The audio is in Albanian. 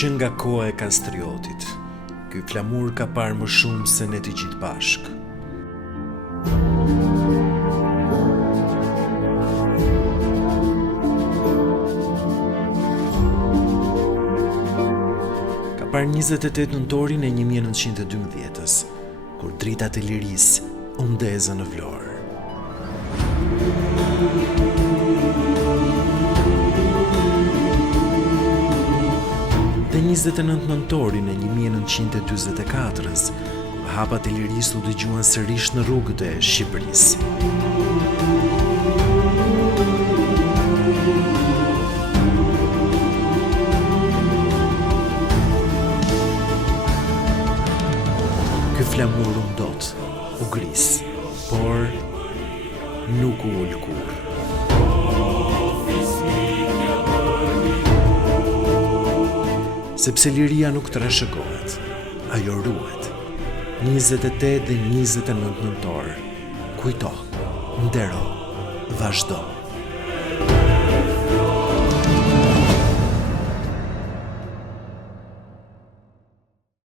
Që nga koha e Kastriotit, ky flamur ka parë më shumë se ne të gjithë bashkë. Ka parë 28 nëntorin e 1912-s, kur dritat e lirisë u ndezën në Vlorë. Dhe 29 nëntorin e 1944-s, hapat e lirisë u dëgjuan sërish në rrugët e Shqipërisë. Ky flamur u ndot, u gris, por nuk u ul kurrë. Sepse liria nuk trashëgohet, ajo ruhet. 28 dhe 29 nëntor. Kujto, ndero, vazhdo.